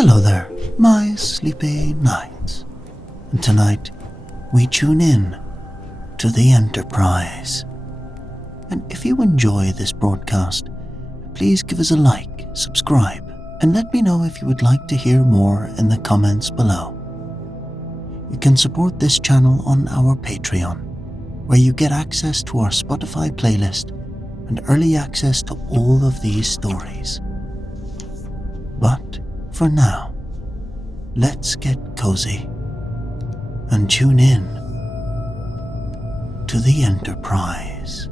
Hello there, my sleepy knights. And tonight, we tune in to the Enterprise. And if you enjoy this broadcast, please give us a like, subscribe, and let me know if you would like to hear more in the comments below. You can support this channel on our Patreon, where you get access to our Spotify playlist and early access to all of these stories. But for now, let's get cozy and tune in to the Enterprise.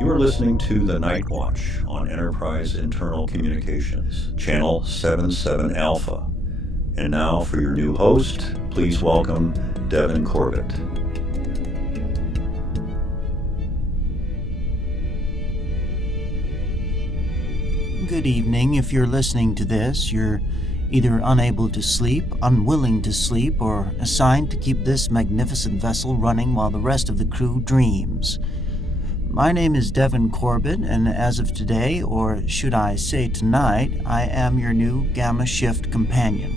You are listening to The Night Watch on Enterprise Internal Communications, Channel 77 Alpha. And now for your new host, please welcome Devon Corbett. Good evening. If you're listening to this, you're either unable to sleep, unwilling to sleep, or assigned to keep this magnificent vessel running while the rest of the crew dreams. My name is Devon Corbett, and as of today, or should I say tonight, I am your new Gamma Shift companion.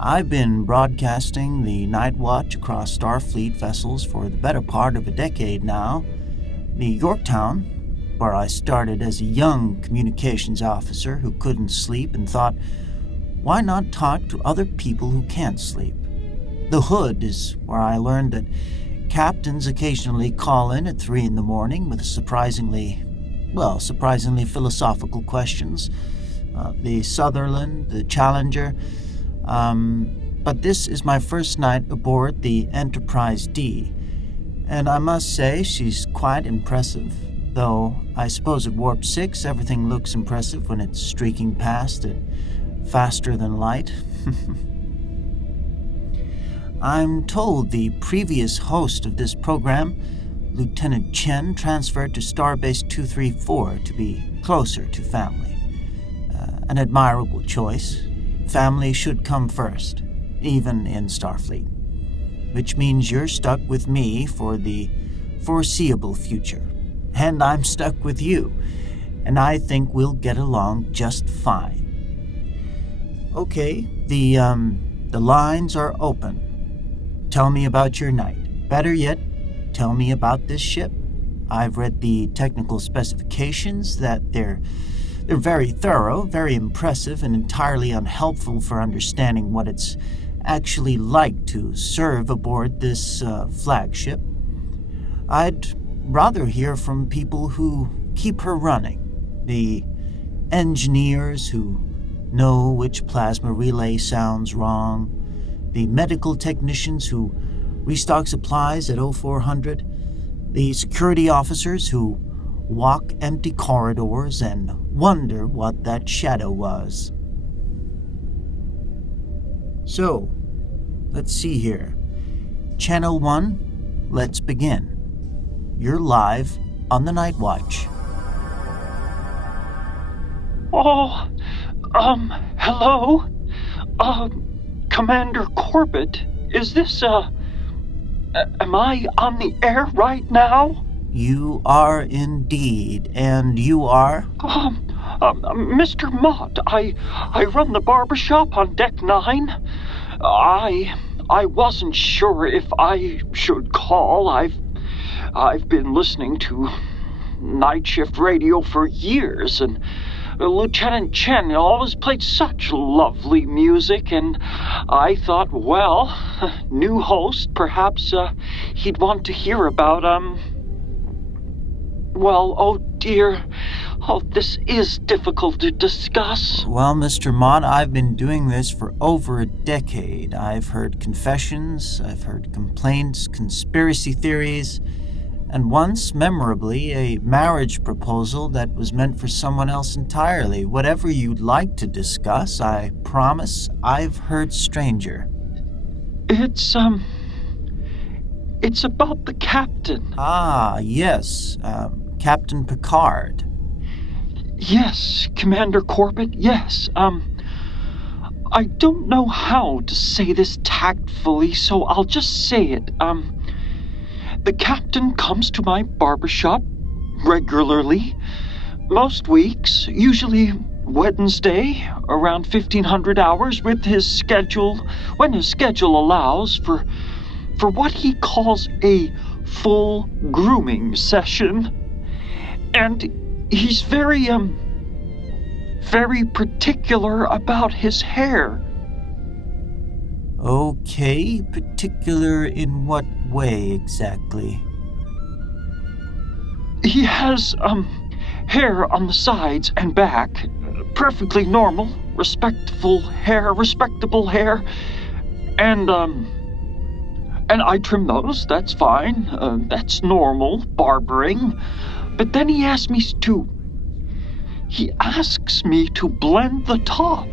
I've been broadcasting the Night Watch across Starfleet vessels for the better part of a decade now. The Yorktown, where I started as a young communications officer who couldn't sleep and thought, why not talk to other people who can't sleep? The Hood is where I learned that captains occasionally call in at 3 a.m. with surprisingly philosophical questions. The Sutherland, the Challenger. But this is my first night aboard the Enterprise D, and I must say she's quite impressive. Though I suppose at Warp 6 everything looks impressive when it's streaking past it faster than light. I'm told the previous host of this program, Lieutenant Chen, transferred to Starbase 234 to be closer to family. An admirable choice. Family should come first, even in Starfleet. Which means you're stuck with me for the foreseeable future. And I'm stuck with you, and I think we'll get along just fine. Okay, the lines are open. Tell me about your night. Better yet, tell me about this ship. I've read the technical specifications that they're very thorough, very impressive, and entirely unhelpful for understanding what it's actually like to serve aboard this flagship. I'd rather hear from people who keep her running, the engineers who know which plasma relay sounds wrong, the medical technicians who restock supplies at 0400, the security officers who walk empty corridors and wonder what that shadow was. So, let's see here. Channel 1, let's begin. You're live on the Night Watch. Oh, hello? Commander Corbett, is this, am I on the air right now? You are indeed, and you are? Mr. Mott, I run the barbershop on Deck 9. I wasn't sure if I should call. I've been listening to night shift radio for years, and Lieutenant Chen always played such lovely music, and I thought, well, new host, perhaps he'd want to hear about, well, oh dear, oh, this is difficult to discuss. Well, Mr. Mott, I've been doing this for over a decade. I've heard confessions, I've heard complaints, conspiracy theories, and once, memorably, a marriage proposal that was meant for someone else entirely. Whatever you'd like to discuss, I promise I've heard stranger. It's about the captain. Ah, yes, Captain Picard. Yes, Commander Corbett, yes. I don't know how to say this tactfully, so I'll just say it. The captain comes to my barbershop regularly, most weeks, usually Wednesday, around 1500 hours, when his schedule allows, for what he calls a full grooming session. And he's very particular about his hair. Okay, particular in what way exactly? He has, hair on the sides and back, perfectly normal, respectable hair, and I trim those, that's fine, that's normal, barbering. But then he asks me to blend the top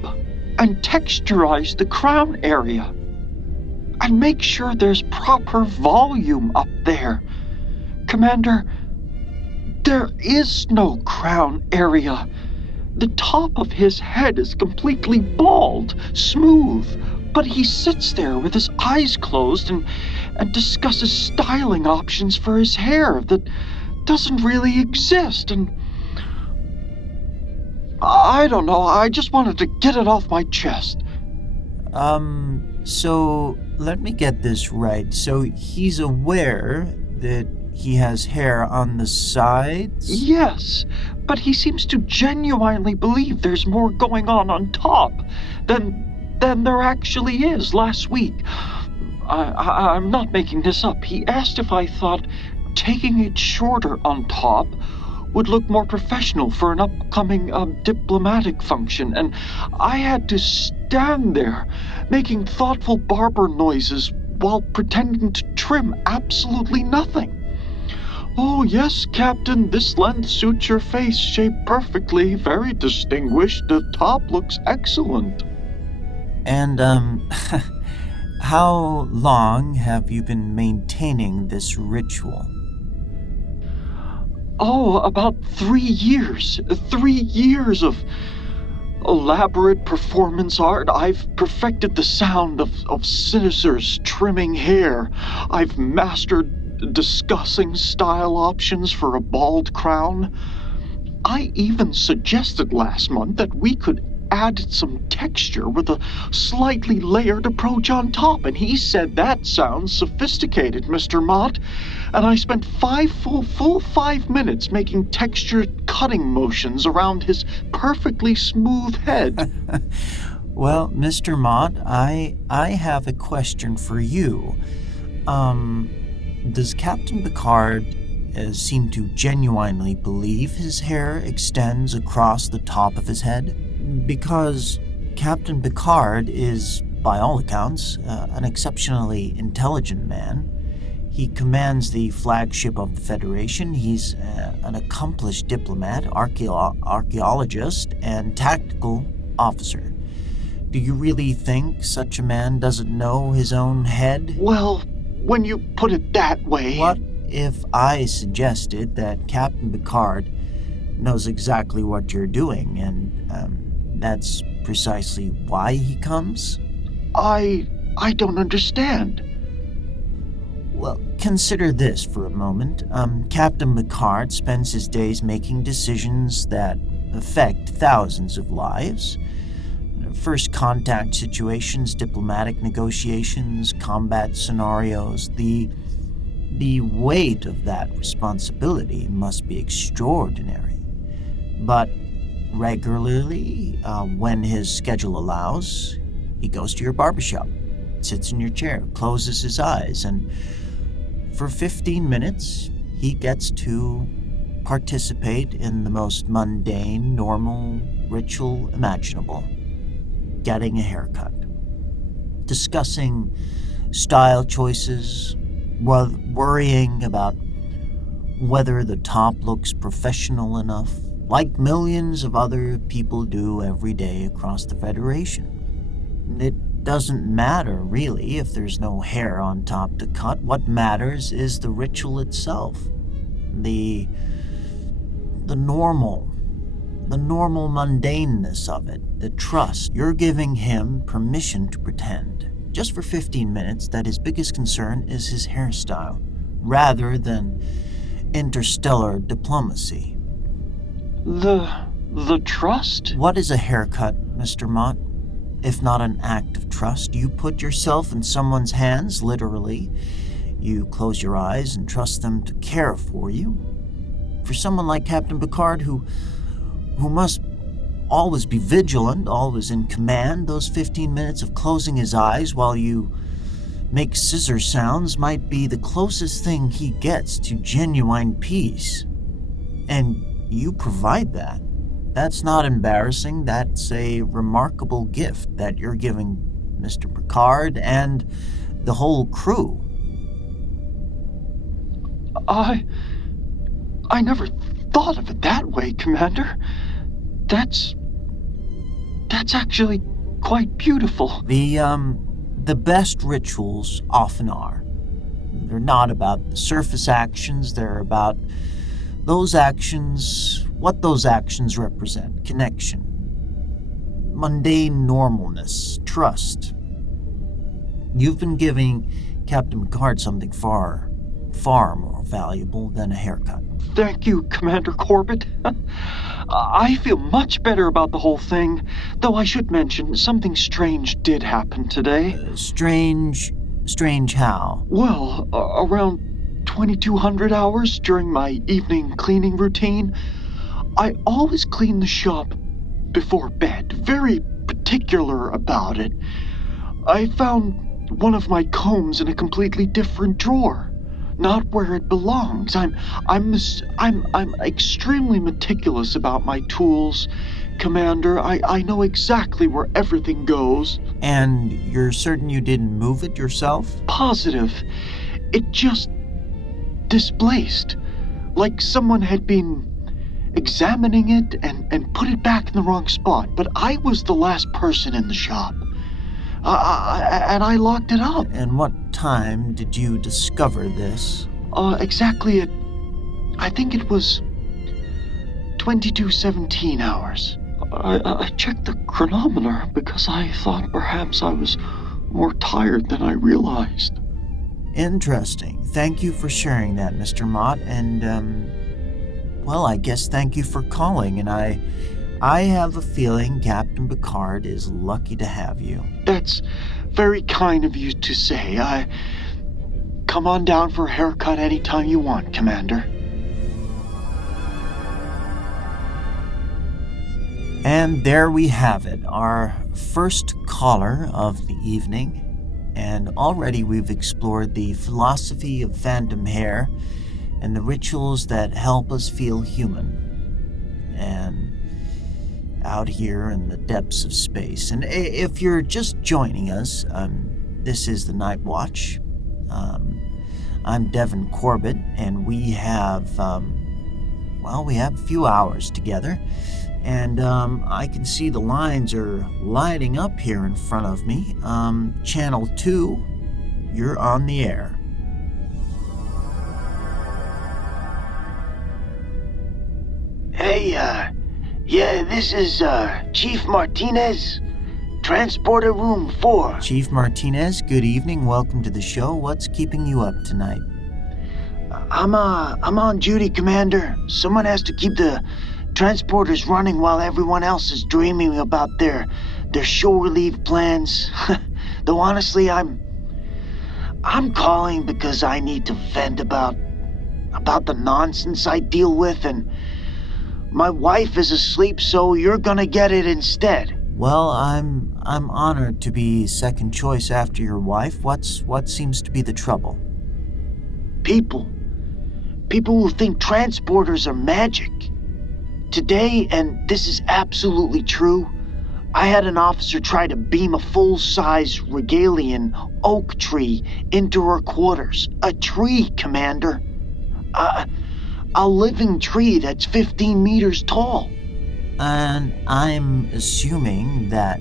and texturize the crown area and make sure there's proper volume up there. Commander, there is no crown area. The top of his head is completely bald, smooth, but he sits there with his eyes closed and discusses styling options for his hair that doesn't really exist, and I don't know, I just wanted to get it off my chest. So let me get this right. So he's aware that he has hair on the sides? Yes, but he seems to genuinely believe there's more going on top than there actually is. Last week, I'm not making this up, he asked if I thought taking it shorter on top would look more professional for an upcoming diplomatic function, and I had to stand there making thoughtful barber noises while pretending to trim absolutely nothing. Oh yes, Captain, this length suits your face shape perfectly, very distinguished, the top looks excellent. And, how long have you been maintaining this ritual? Oh, about 3 years. 3 years of elaborate performance art. I've perfected the sound of scissors trimming hair. I've mastered discussing style options for a bald crown. I even suggested last month that we could add some texture with a slightly layered approach on top, and he said that sounds sophisticated, Mr. Mott. And I spent full 5 minutes making textured cutting motions around his perfectly smooth head. Well, Mr. Mott, I have a question for you. Does Captain Picard seem to genuinely believe his hair extends across the top of his head? Because Captain Picard is, by all accounts, an exceptionally intelligent man. He commands the flagship of the Federation. He's an accomplished diplomat, archaeologist, and tactical officer. Do you really think such a man doesn't know his own head? Well, when you put it that way... What if I suggested that Captain Picard knows exactly what you're doing, and that's precisely why he comes? I don't understand. Well, consider this for a moment. Captain Picard spends his days making decisions that affect thousands of lives. First contact situations, diplomatic negotiations, combat scenarios. The weight of that responsibility must be extraordinary. But regularly, when his schedule allows, he goes to your barbershop, sits in your chair, closes his eyes, and for 15 minutes, he gets to participate in the most mundane, normal ritual imaginable. Getting a haircut. Discussing style choices, worrying about whether the top looks professional enough, like millions of other people do every day across the Federation. It doesn't matter, really, if there's no hair on top to cut. What matters is the ritual itself. The normal, the normal mundaneness of it, the trust. You're giving him permission to pretend, just for 15 minutes, that his biggest concern is his hairstyle, rather than interstellar diplomacy. The trust? What is a haircut, Mr. Mott? If not an act of trust? You put yourself in someone's hands, literally. You close your eyes and trust them to care for you. For someone like Captain Picard, who must always be vigilant, always in command, those 15 minutes of closing his eyes while you make scissor sounds might be the closest thing he gets to genuine peace. And you provide that. That's not embarrassing. That's a remarkable gift that you're giving Mr. Picard and the whole crew. I never thought of it that way, Commander. That's actually quite beautiful. The best rituals often are. They're not about the surface actions, they're about those actions, what those actions represent: connection, mundane normalness, trust. You've been giving Captain Picard something far more valuable than a haircut. Thank you, Commander Corbett. I feel much better about the whole thing, though I should mention something strange did happen today. Strange how? Well, around 2200 hours during my evening cleaning routine, I always clean the shop before bed, very particular about it. I found one of my combs in a completely different drawer. Not where it belongs. I'm extremely meticulous about my tools, Commander. I know exactly where everything goes. And you're certain you didn't move it yourself? Positive. It just displaced. Like someone had been examining it and put it back in the wrong spot. But I was the last person in the shop. And I locked it up. And what time did you discover this? Exactly at, I think it was 2217 hours. I checked the chronometer because I thought perhaps I was more tired than I realized. Interesting. Thank you for sharing that, Mr. Mott. And, well, I guess thank you for calling. And I have a feeling Captain Picard is lucky to have you. That's very kind of you to say. Come on down for a haircut anytime you want, Commander. And there we have it, our first caller of the evening. And already we've explored the philosophy of phantom hair and the rituals that help us feel human. And out here in the depths of space. And if you're just joining us, this is the Night Watch. I'm Devon Corbett, and we have a few hours together. And I can see the lines are lighting up here in front of me. Channel 2, you're on the air. Hey, yeah, this is, Chief Martinez, Transporter Room 4. Chief Martinez, good evening. Welcome to the show. What's keeping you up tonight? I'm on duty, Commander. Someone has to keep the transporters running while everyone else is dreaming about their shore leave plans. Though honestly, I'm calling because I need to vent about the nonsense I deal with, and my wife is asleep, so you're gonna get it instead. Well, I'm honored to be second choice after your wife. What seems to be the trouble? People who think transporters are magic. Today, and this is absolutely true, I had an officer try to beam a full-size Regalian oak tree into her quarters. A tree, Commander. A living tree that's 15 meters tall. And I'm assuming that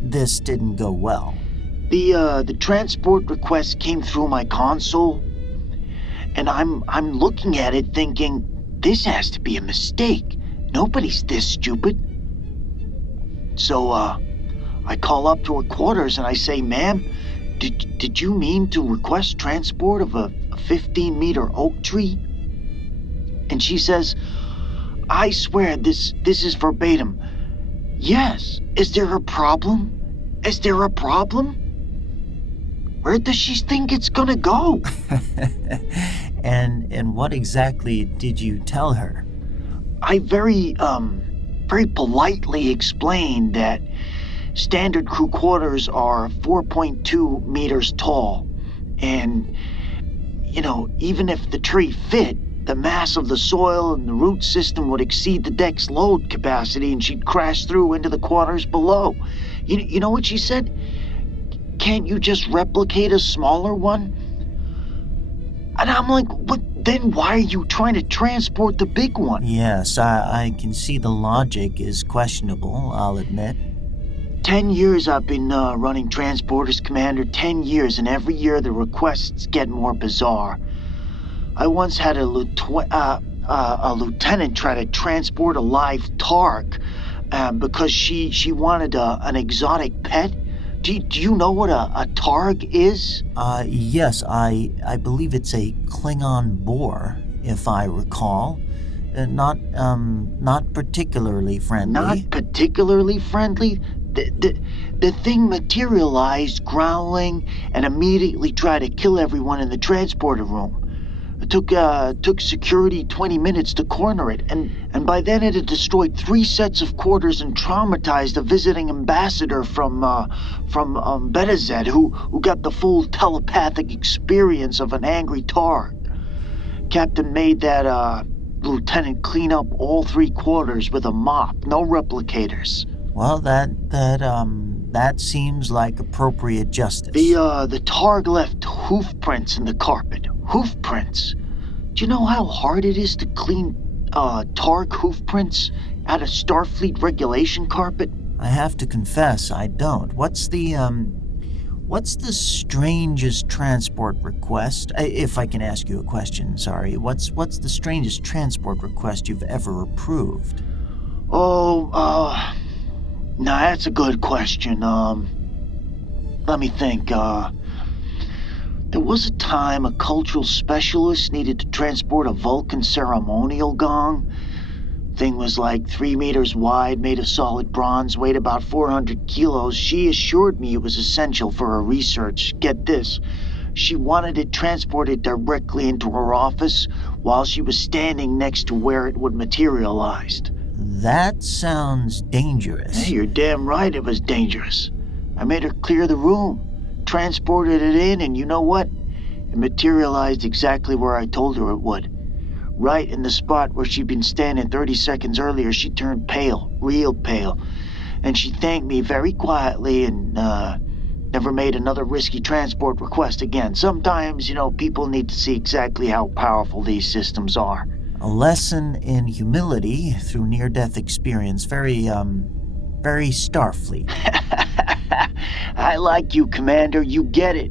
this didn't go well. The transport request came through my console, and I'm looking at it thinking, this has to be a mistake. Nobody's this stupid. So, I call up to her quarters and I say, "Ma'am, did you mean to request transport of a 15-meter oak tree?" And she says, "I swear this is verbatim. Yes, is there a problem? Is there a problem? Where does she think it's gonna go?" And what exactly did you tell her? I very politely explained that standard crew quarters are 4.2 meters tall. And, even if the tree fit, the mass of the soil and the root system would exceed the deck's load capacity and she'd crash through into the quarters below. You know what she said? "Can't you just replicate a smaller one?" And I'm like, "But then why are you trying to transport the big one?" Yes, I can see the logic is questionable, I'll admit. 10 years I've been running transporters, Commander. 10 years, and every year the requests get more bizarre. I once had a lieutenant try to transport a live targ because she wanted an exotic pet. Do you know what a targ is? Yes, I believe it's a Klingon boar, if I recall. Not particularly friendly. Not particularly friendly? The thing materialized, growling, and immediately tried to kill everyone in the transporter room. It took security 20 minutes to corner it, and by then it had destroyed 3 sets of quarters and traumatized a visiting ambassador from Betazed, who got the full telepathic experience of an angry tar. Captain made that lieutenant clean up all 3 quarters with a mop, no replicators. Well, that seems like appropriate justice. The targ left hoof prints in the carpet. Hoof prints. Do you know how hard it is to clean targ hoof prints out of Starfleet regulation carpet? I have to confess, I don't. What's the strangest transport request? If I can ask you a question, sorry. What's the strangest transport request you've ever approved? Now that's a good question. Let me think. There was a time a cultural specialist needed to transport a Vulcan ceremonial gong. Thing was like 3 meters wide, made of solid bronze, weighed about 400 kilos. She assured me it was essential for her research. Get this. She wanted it transported directly into her office while she was standing next to where it would materialize. That sounds dangerous. Hey, you're damn right it was dangerous. I made her clear the room, transported it in, and you know what? It materialized exactly where I told her it would. Right in the spot where she'd been standing 30 seconds earlier, she turned pale, real pale. And she thanked me very quietly and never made another risky transport request again. Sometimes, people need to see exactly how powerful these systems are. A lesson in humility through near-death experience. Very Starfleet. I like you, Commander. You get it.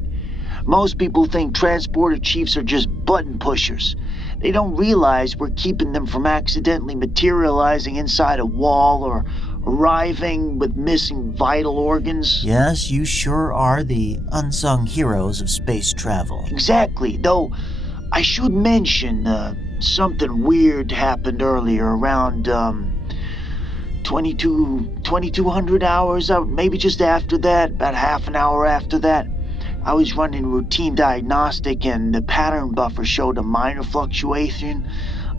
Most people think transporter chiefs are just button pushers. They don't realize we're keeping them from accidentally materializing inside a wall or arriving with missing vital organs. Yes, you sure are the unsung heroes of space travel. Exactly, though I should mention something weird happened earlier around 2200 hours, maybe just after that, about half an hour after that. I was running routine diagnostic and the pattern buffer showed a minor fluctuation.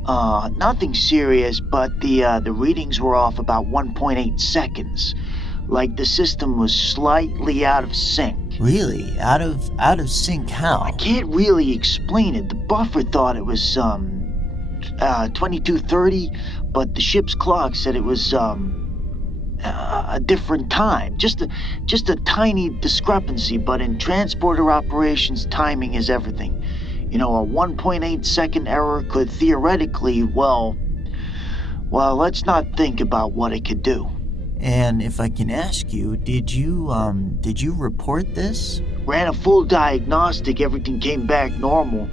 Nothing serious, but the readings were off about 1.8 seconds. Like the system was slightly out of sync. Really? Out of sync how? I can't really explain it. The buffer thought it was 2230, but the ship's clock said it was a different time. Just a tiny discrepancy, but in transporter operations, timing is everything. A 1.8 second error could theoretically, well, let's not think about what it could do. And if I can ask you, did you report this? Ran a full diagnostic, everything came back normal.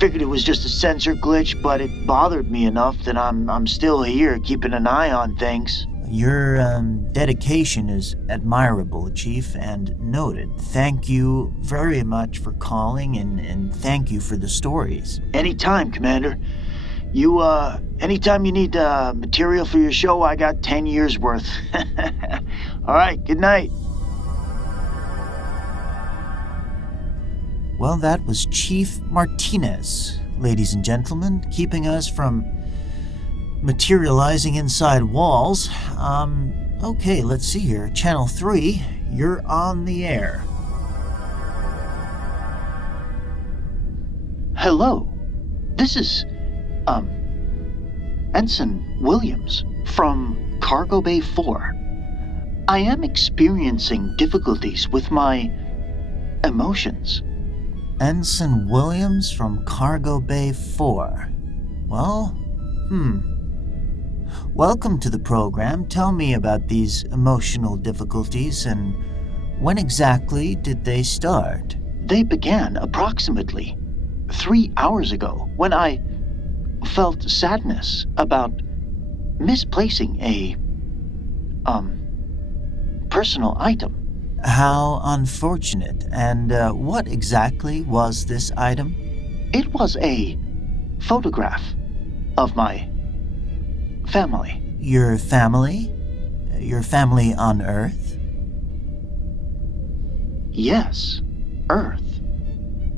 Figured it was just a sensor glitch, but it bothered me enough that I'm still here keeping an eye on things. Your dedication is admirable, Chief, and noted. Thank you very much for calling, and thank you for the stories. Anytime, Commander. Anytime you need material for your show, I got 10 years worth. All right, good night. Well, that was Chief Martinez, ladies and gentlemen, keeping us from materializing inside walls. Okay, let's see here. Channel 3, you're on the air. Hello. This is, Ensign Williams from Cargo Bay 4. I am experiencing difficulties with my emotions. Ensign Williams from Cargo Bay 4. Well, Welcome to the program. Tell me about these emotional difficulties and when exactly did they start? They began approximately 3 hours ago when I felt sadness about misplacing a, personal item. How unfortunate. And what exactly was this item? It was a photograph of my family. Your family? Your family on Earth? Yes, Earth.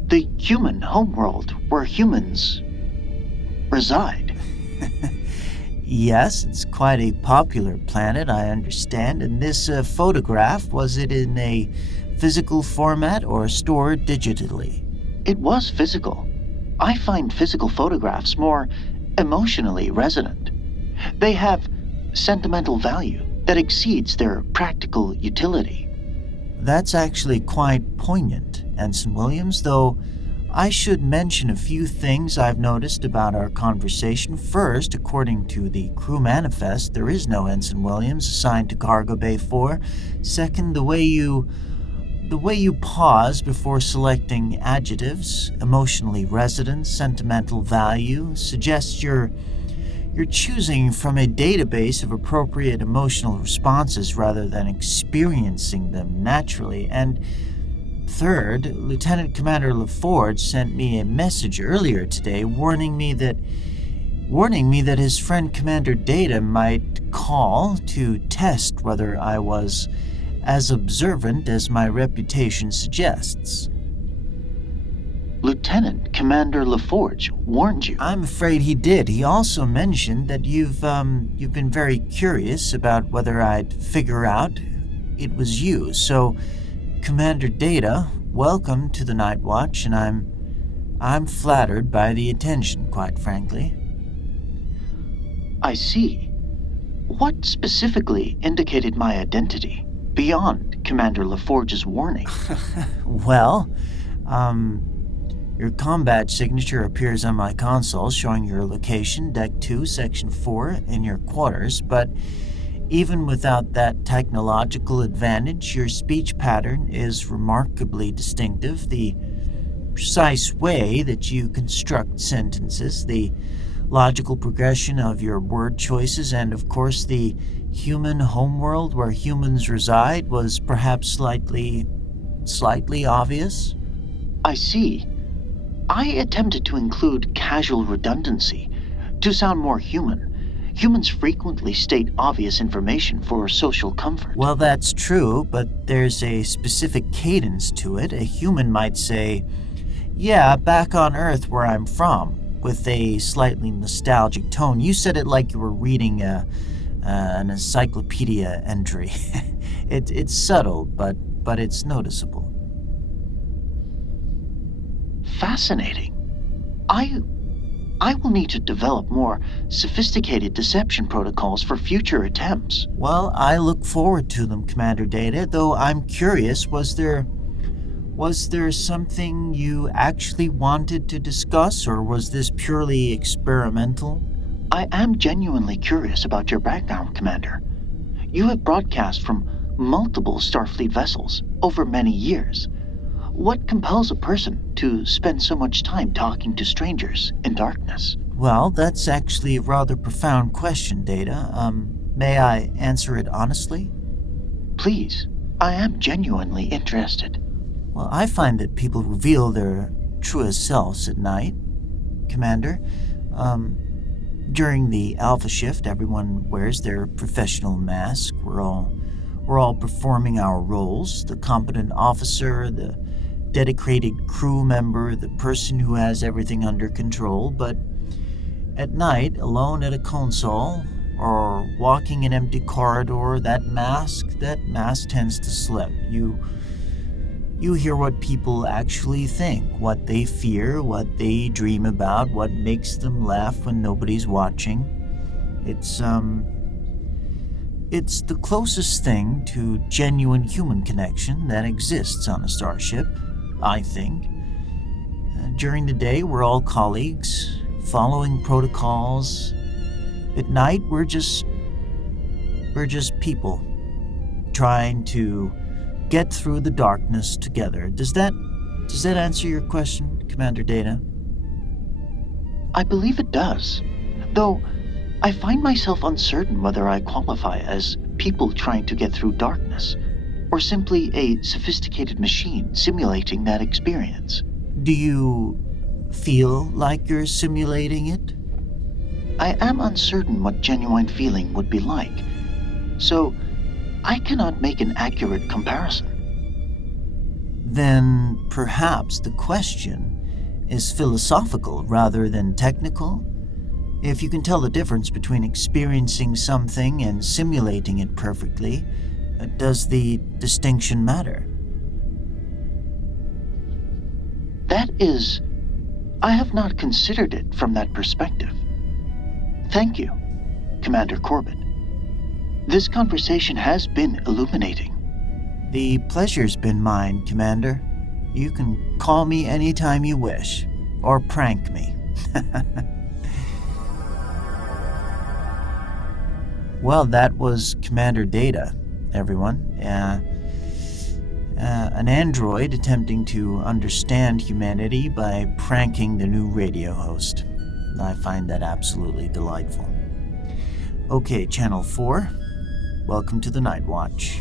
The human homeworld where humans reside. Yes, it's quite a popular planet, I understand. And this photograph, was it in a physical format or stored digitally? It was physical. I find physical photographs more emotionally resonant. They have sentimental value that exceeds their practical utility. That's actually quite poignant, Ensign Williams, though I should mention a few things I've noticed about our conversation. First, according to the crew manifest, there is no Ensign Williams assigned to Cargo Bay 4. Second, the way you pause before selecting adjectives, emotionally resonant, sentimental value, suggests you're choosing from a database of appropriate emotional responses rather than experiencing them naturally. And third, Lieutenant Commander LaForge sent me a message earlier today warning me that his friend Commander Data might call to test whether I was as observant as my reputation suggests. Lieutenant Commander LaForge warned you. I'm afraid he did. He also mentioned that you've been very curious about whether I'd figure out it was you. So, Commander Data, welcome to the Night Watch, and I'm flattered by the attention, quite frankly. I see. What specifically indicated my identity beyond Commander LaForge's warning? Well, your combat signature appears on my console showing your location, Deck 2, Section 4, in your quarters, but even without that technological advantage, your speech pattern is remarkably distinctive. The precise way that you construct sentences, the logical progression of your word choices, and of course the human homeworld where humans reside was perhaps slightly obvious. I see. I attempted to include casual redundancy to sound more human. Humans frequently state obvious information for social comfort. Well, that's true, but there's a specific cadence to it. A human might say, "Yeah, back on Earth where I'm from," with a slightly nostalgic tone. You said it like you were reading an encyclopedia entry. It's subtle, but it's noticeable. Fascinating. I will need to develop more sophisticated deception protocols for future attempts. Well, I look forward to them, Commander Data, though I'm curious, was there something you actually wanted to discuss, or was this purely experimental? I am genuinely curious about your background, Commander. You have broadcast from multiple Starfleet vessels over many years. what compels a person to spend so much time talking to strangers in darkness? Well, that's actually a rather profound question, Data. May I answer it honestly? Please, I am genuinely interested. Well, I find that people reveal their truest selves at night, Commander. During the Alpha shift, everyone wears their professional mask. We're all performing our roles: the competent officer, the dedicated crew member, the person who has everything under control. But at night, alone at a console or walking an empty corridor, that mask tends to slip. You hear what people actually think, what they fear, what they dream about, what makes them laugh when nobody's watching. It's the closest thing to genuine human connection that exists on a starship, I think. During the day, we're all colleagues, following protocols. At night, we're just people trying to get through the darkness together. Does that answer your question, Commander Data? I believe it does, though I find myself uncertain whether I qualify as people trying to get through darkness, or simply a sophisticated machine simulating that experience. Do you feel like you're simulating it? I am uncertain what genuine feeling would be like, so I cannot make an accurate comparison. Then perhaps the question is philosophical rather than technical? If you can tell the difference between experiencing something and simulating it perfectly, does the distinction matter? I have not considered it from that perspective. Thank you, Commander Corbett. This conversation has been illuminating. The pleasure's been mine, Commander. You can call me anytime you wish, or prank me. Well, that was Commander Data, everyone. An android attempting to understand humanity by pranking the new radio host. I find that absolutely delightful. Okay, Channel 4, welcome to the Night Watch.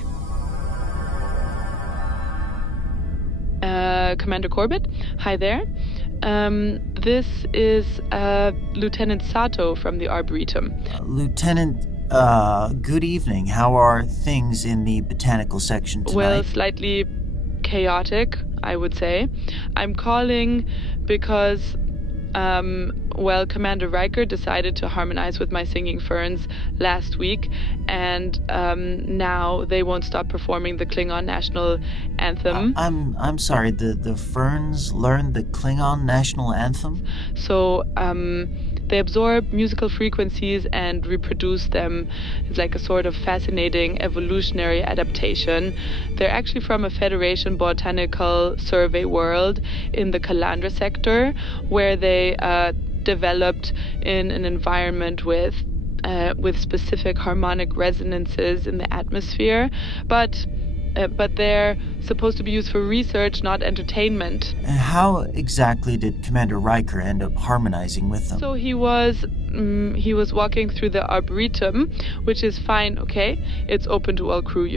Commander Corbett, hi there. This is Lieutenant Sato from the Arboretum. Lieutenant, good evening. How are things in the botanical section tonight? Well, slightly chaotic, I would say. I'm calling because, Commander Riker decided to harmonize with my singing ferns last week, and now they won't stop performing the Klingon national anthem. I'm sorry, the ferns learned the Klingon national anthem? So, they absorb musical frequencies and reproduce them. It's like a sort of fascinating evolutionary adaptation. They're actually from a Federation Botanical Survey world in the Calandra sector, where they developed in an environment with specific harmonic resonances in the atmosphere, but they're supposed to be used for research, not entertainment. How exactly did Commander Riker end up harmonizing with them? So he was walking through the Arboretum, which is fine, okay? It's open to all crew,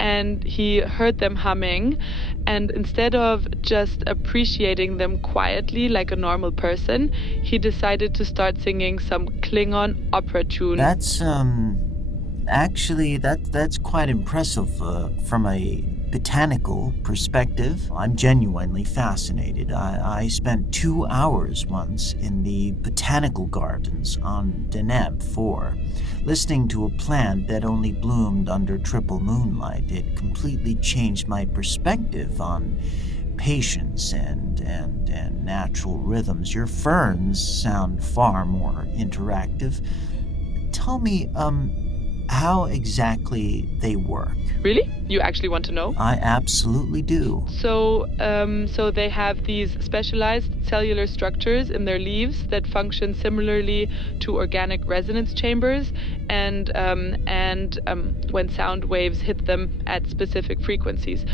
and he heard them humming, and instead of just appreciating them quietly like a normal person, he decided to start singing some Klingon opera tune. That's actually, that's quite impressive from a botanical perspective. I'm genuinely fascinated. I spent 2 hours once in the botanical gardens on Deneb 4, listening to a plant that only bloomed under triple moonlight. It completely changed my perspective on patience and natural rhythms. Your ferns sound far more interactive. Tell me, how exactly they work. Really? You actually want to know? I absolutely do. So they have these specialized cellular structures in their leaves that function similarly to organic resonance chambers, and when sound waves hit them at specific frequencies,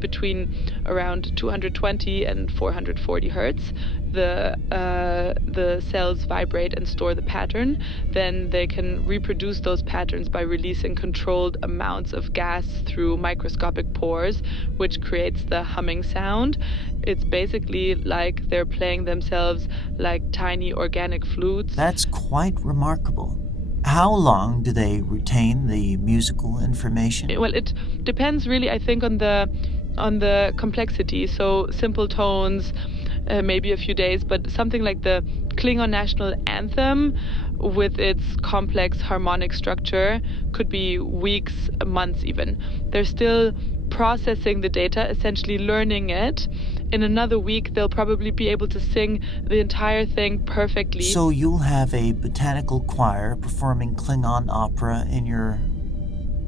between around 220 and 440 hertz, the cells vibrate and store the pattern. Then they can reproduce those patterns by releasing controlled amounts of gas through microscopic pores, which creates the humming sound. It's basically like they're playing themselves like tiny organic flutes. That's quite remarkable. How long do they retain the musical information? Well, it depends really, I think, on the complexity. So simple tones, maybe a few days, but something like the Klingon national anthem with its complex harmonic structure could be weeks, months even. They're still processing the data, essentially learning it. In another week, they'll probably be able to sing the entire thing perfectly. So you'll have a botanical choir performing Klingon opera in your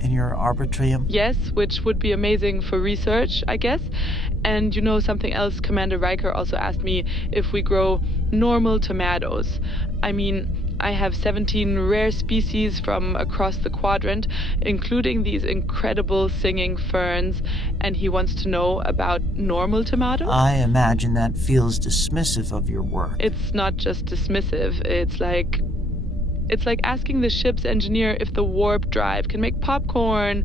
arbitrium? Yes, which would be amazing for research, I guess. And something else, Commander Riker also asked me if we grow normal tomatoes. I mean, I have 17 rare species from across the quadrant, including these incredible singing ferns, and he wants to know about normal tomatoes. I imagine that feels dismissive of your work. It's not just dismissive, it's like asking the ship's engineer if the warp drive can make popcorn.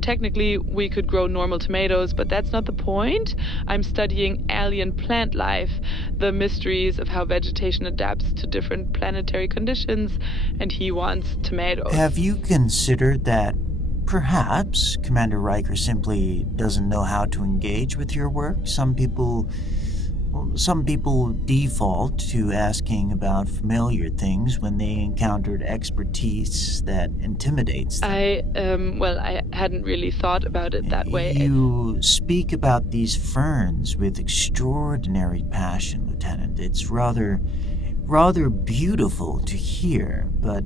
Technically, we could grow normal tomatoes, but that's not the point. I'm studying alien plant life, the mysteries of how vegetation adapts to different planetary conditions, and he wants tomatoes. Have you considered that perhaps Commander Riker simply doesn't know how to engage with your work? Some people default to asking about familiar things when they encountered expertise that intimidates them. I hadn't really thought about it that way. You speak about these ferns with extraordinary passion, Lieutenant. It's rather beautiful to hear, but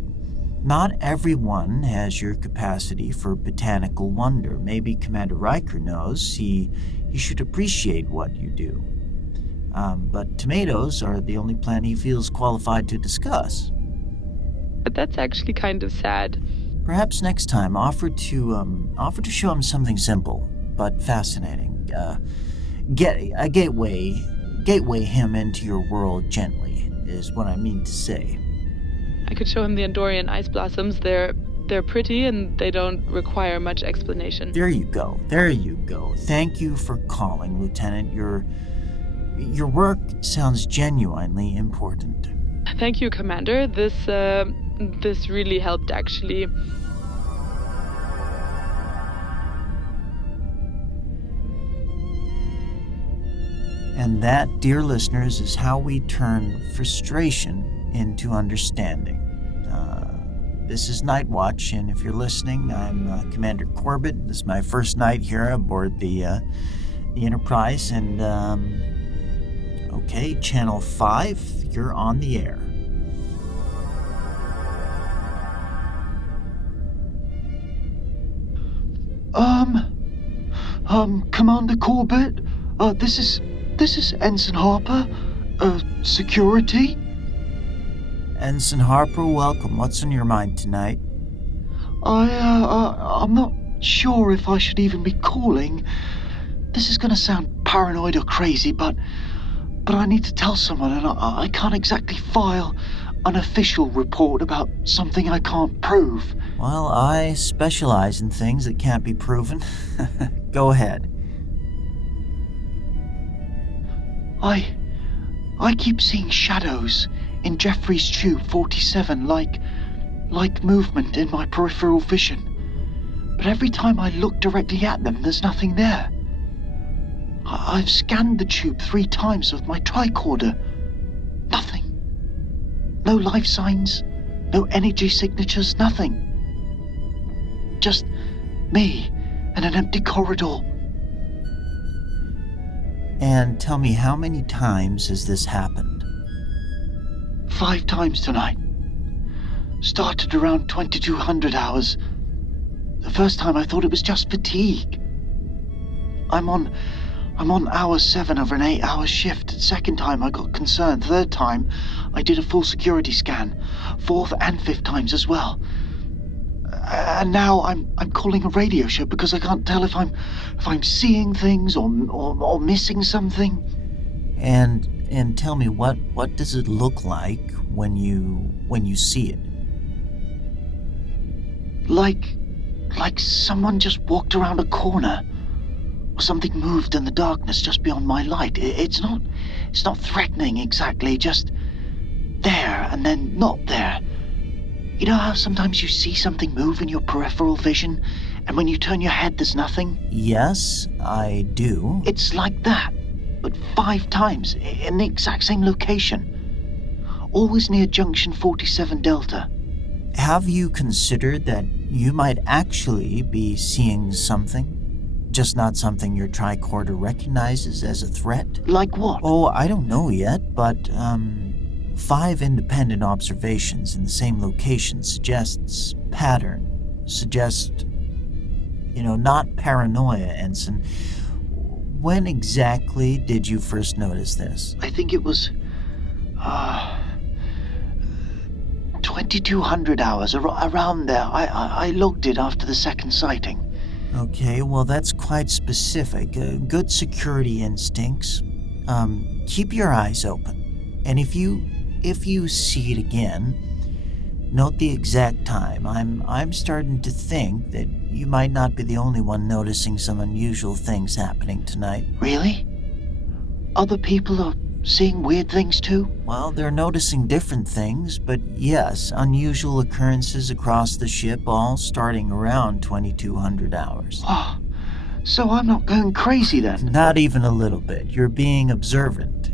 not everyone has your capacity for botanical wonder. Maybe Commander Riker knows he should appreciate what you do. But tomatoes are the only plant he feels qualified to discuss. But that's actually kind of sad. Perhaps next time, offer to show him something simple but fascinating. Gateway him into your world gently, is what I mean to say. I could show him the Andorian ice blossoms. They're pretty and they don't require much explanation. There you go. Thank you for calling, Lieutenant. Your work sounds genuinely important. Thank you, Commander. This really helped, actually. And that, dear listeners, is how we turn frustration into understanding. This is Night Watch, and if you're listening, I'm Commander Corbett. This is my first night here aboard the Enterprise, and okay, Channel 5, you're on the air. Commander Corbett, this is Ensign Harper, security? Ensign Harper, welcome. What's on your mind tonight? I'm not sure if I should even be calling. This is gonna sound paranoid or crazy, but I need to tell someone, and I can't exactly file an official report about something I can't prove. Well, I specialize in things that can't be proven. Go ahead. I keep seeing shadows in Jeffrey's Tube 47, like movement in my peripheral vision. But every time I look directly at them, there's nothing there. I've scanned the tube 3 times with my tricorder. Nothing. No life signs, no energy signatures, nothing. Just me and an empty corridor. And tell me, how many times has this happened? 5 times tonight. Started around 2200 hours, The first time I thought it was just fatigue. I'm on hour 7 of an 8-hour shift. Second time I got concerned. Third time I did a full security scan. Fourth and fifth times as well. And now I'm calling a radio show because I can't tell if I'm seeing things or missing something. And tell me, what does it look like when you see it? Like someone just walked around a corner, or something moved in the darkness just beyond my light. It's not threatening exactly, just there and then not there. You know how sometimes you see something move in your peripheral vision, and when you turn your head, there's nothing? Yes, I do. It's like that, but 5 times, in the exact same location. Always near Junction 47 Delta. Have you considered that you might actually be seeing something? Just not something your tricorder recognizes as a threat? Like what? Oh, I don't know yet, but, 5 independent observations in the same location suggests pattern. Not paranoia, Ensign. When exactly did you first notice this? I think it was, 2200 hours, around there. I logged it after the second sighting. Okay, well, that's quite specific. Good security instincts. Keep your eyes open. And if you see it again, note the exact time. I'm starting to think that you might not be the only one noticing some unusual things happening tonight. Really? Other people are seeing weird things too? Well, they're noticing different things, but yes, unusual occurrences across the ship, all starting around 2200 hours. Oh, so I'm not going crazy then? Not even a little bit. You're being observant,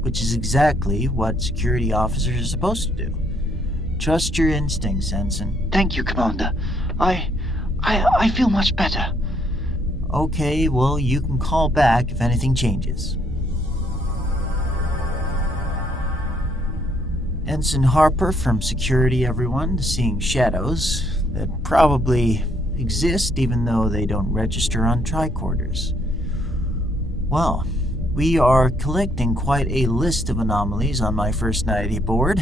which is exactly what security officers are supposed to do. Trust your instincts, Ensign. Thank you, Commander. I feel much better. Okay, well, you can call back if anything changes. Ensign Harper from security, everyone, seeing shadows that probably exist even though they don't register on tricorders. Well, we are collecting quite a list of anomalies on my first night aboard.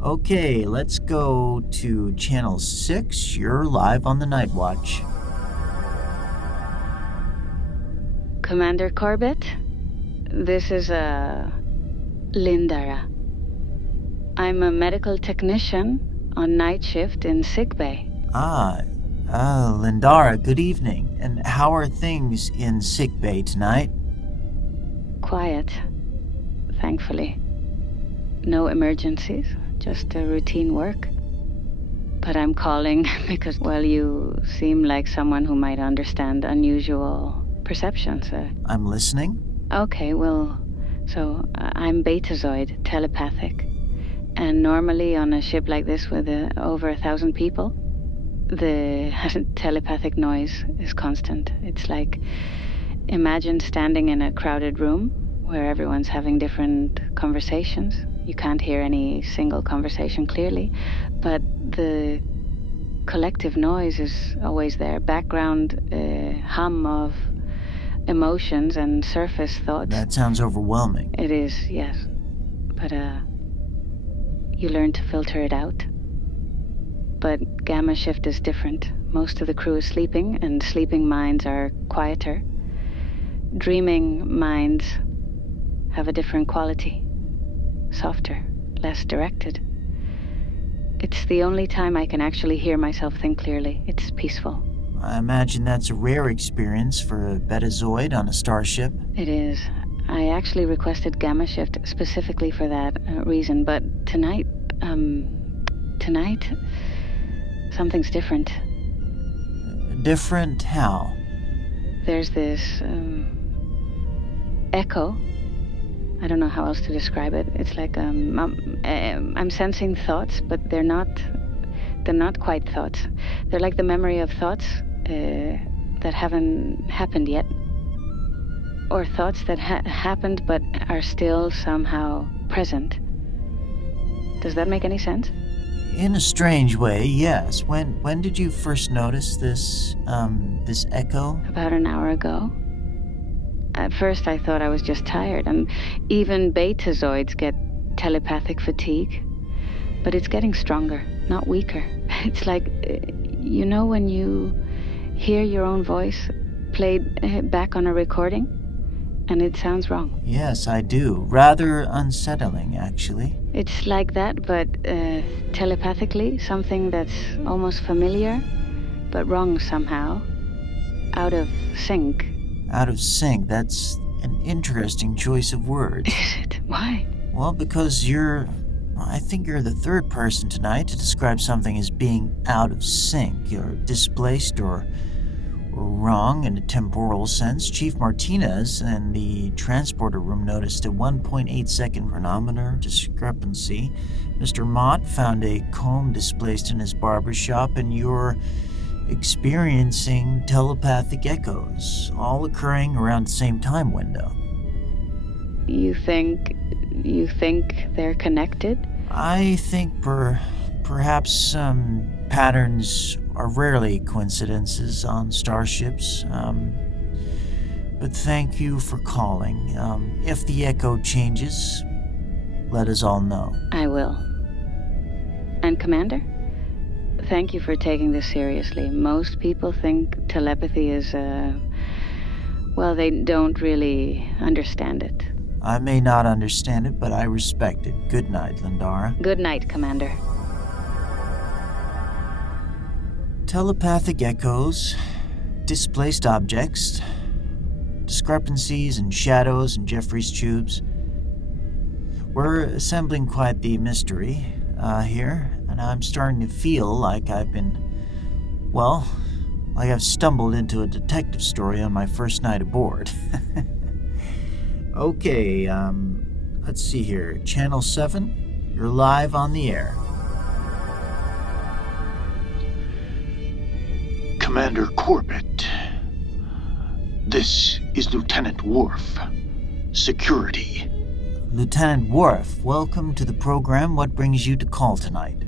Okay, let's go to Channel 6. You're live on the Night Watch. Commander Corbett, this is Lindara. I'm a medical technician on night shift in sickbay. Lindara, good evening. And how are things in sickbay tonight? Quiet, thankfully. No emergencies, just routine work. But I'm calling because, well, you seem like someone who might understand unusual perceptions. I'm listening. Okay, well, so I'm betazoid, telepathic. And normally on a ship like this with over 1,000 people, the telepathic noise is constant. It's like, imagine standing in a crowded room where everyone's having different conversations. You can't hear any single conversation clearly, but the collective noise is always there. Background hum of emotions and surface thoughts. That sounds overwhelming. It is, yes. But you learn to filter it out. But Gamma Shift is different. Most of the crew is sleeping, and sleeping minds are quieter. Dreaming minds have a different quality. Softer, less directed. It's the only time I can actually hear myself think clearly. It's peaceful. I imagine that's a rare experience for a betazoid on a starship. It is. I actually requested Gamma Shift specifically for that reason, but tonight, something's different. Different how? There's this, echo. I don't know how else to describe it. It's like, I'm sensing thoughts, but they're not quite thoughts. They're like the memory of thoughts that haven't happened yet. Or thoughts that happened but are still somehow present. Does that make any sense? In a strange way, yes. When did you first notice this echo? About an hour ago. At first I thought I was just tired, and even betazoids get telepathic fatigue. But it's getting stronger, not weaker. It's like, when you hear your own voice played back on a recording, and it sounds wrong. Yes, I do. Rather unsettling, actually. It's like that, but telepathically, something that's almost familiar, but wrong somehow. Out of sync. Out of sync, that's an interesting choice of words. Is it? Why? Well, because I think you're the third person tonight to describe something as being out of sync, or displaced, or wrong in a temporal sense. Chief Martinez in the transporter room noticed a 1.8-second chronometer discrepancy. Mr. Mott found a comb displaced in his barbershop, and you're experiencing telepathic echoes, all occurring around the same time window. You think they're connected? I think perhaps patterns are rarely coincidences on starships. But thank you for calling. If the echo changes, let us all know. I will. And Commander, thank you for taking this seriously. Most people think telepathy is, they don't really understand it. I may not understand it, but I respect it. Good night, Lindara. Good night, Commander. Telepathic echoes, displaced objects, discrepancies and shadows in Jeffrey's tubes. We're assembling quite the mystery here, and I'm starting to feel like I've stumbled into a detective story on my first night aboard. Okay, let's see here. Channel 7, you're live on the air. Commander Corbett, this is Lieutenant Worf. Security. Lieutenant Worf, welcome to the program. What brings you to call tonight?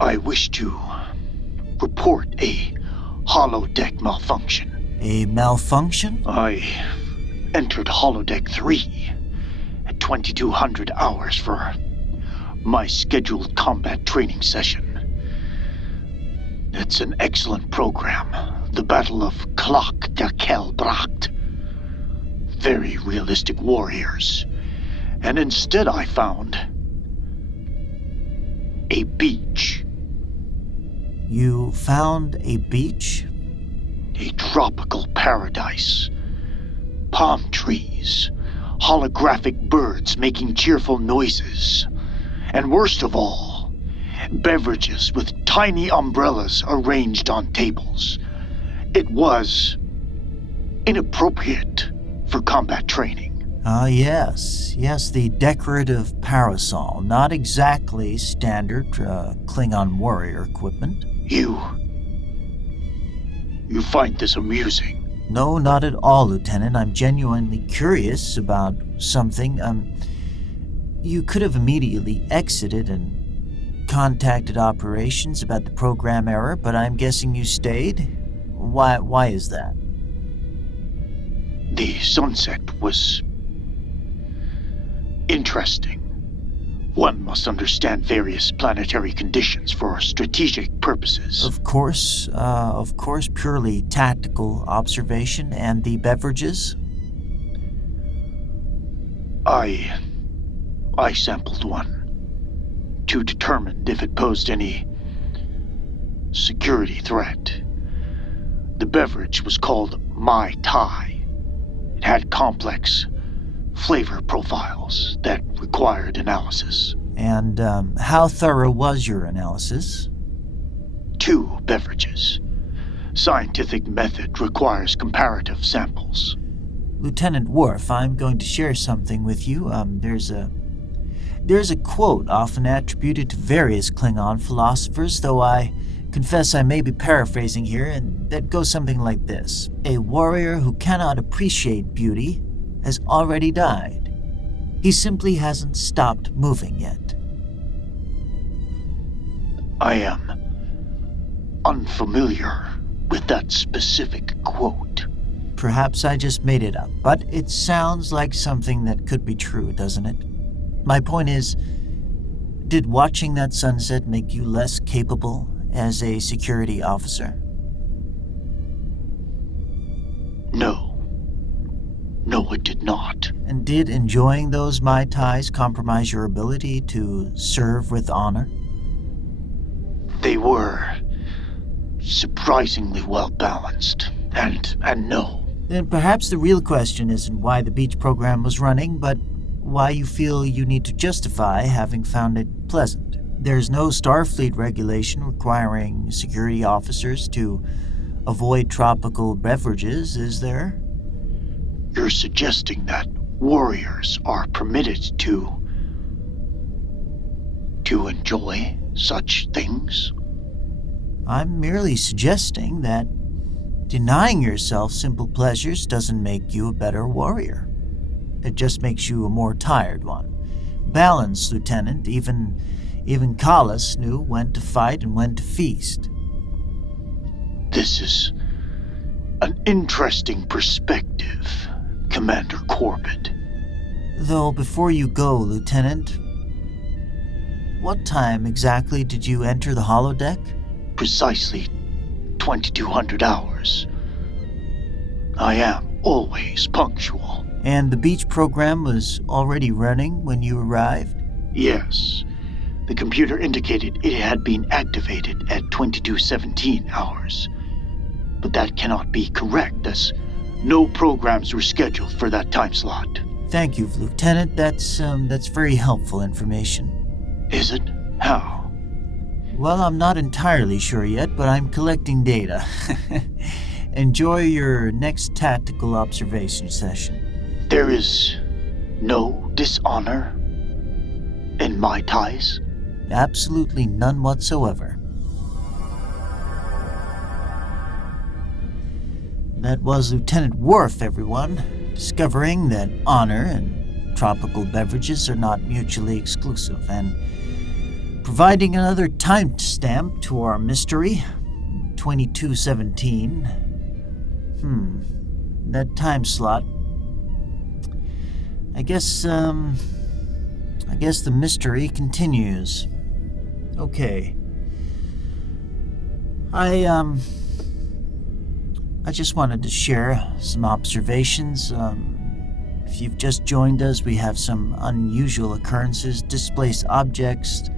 I wish to report a holodeck malfunction. A malfunction? I entered holodeck 3 at 2200 hours for my scheduled combat training session. It's an excellent program. The Battle of Klok de Kelbracht. Very realistic warriors. And instead I found a beach. You found a beach? A tropical paradise. Palm trees, holographic birds making cheerful noises, and worst of all, beverages with tiny umbrellas arranged on tables. It was inappropriate for combat training. Yes, the decorative parasol. Not exactly standard Klingon warrior equipment. You find this amusing? No, not at all, Lieutenant. I'm genuinely curious about something. You could have immediately exited and contacted operations about the program error, but I'm guessing you stayed? Why is that? The sunset was interesting. One must understand various planetary conditions for strategic purposes. Of course, purely tactical observation. And the beverages? I sampled one to determine if it posed any security threat. The beverage was called Mai Tai. It had complex flavor profiles that required analysis. And how thorough was your analysis? 2 beverages. Scientific method requires comparative samples. Lieutenant Worf, I'm going to share something with you. There's a quote often attributed to various Klingon philosophers, though I confess I may be paraphrasing here, and that goes something like this. A warrior who cannot appreciate beauty has already died. He simply hasn't stopped moving yet. I am unfamiliar with that specific quote. Perhaps I just made it up, but it sounds like something that could be true, doesn't it? My point is, did watching that sunset make you less capable as a security officer? No, it did not. And did enjoying those Mai Tais compromise your ability to serve with honor? They were surprisingly well balanced, and no. Then perhaps the real question isn't why the beach program was running, but why you feel you need to justify having found it pleasant. There's no Starfleet regulation requiring security officers to avoid tropical beverages, is there? You're suggesting that warriors are permitted to enjoy such things? I'm merely suggesting that denying yourself simple pleasures doesn't make you a better warrior. It just makes you a more tired one. Balance, Lieutenant. Even Kalas knew when to fight and when to feast. This is an interesting perspective, Commander Corbett. Though before you go, Lieutenant, what time exactly did you enter the holodeck? Precisely 2200 hours. I am always punctual. And the beach program was already running when you arrived? Yes. The computer indicated it had been activated at 2217 hours. But that cannot be correct, as no programs were scheduled for that time slot. Thank you, Lieutenant. That's very helpful information. Is it? How? Well, I'm not entirely sure yet, but I'm collecting data. Enjoy your next tactical observation session. There is no dishonor in Mai Tais? Absolutely none whatsoever. That was Lieutenant Worf, everyone, discovering that honor and tropical beverages are not mutually exclusive, and providing another timestamp to our mystery, 2217. That time slot. I guess the mystery continues. Okay. I just wanted to share some observations. If you've just joined us, we have some unusual occurrences, displaced objects,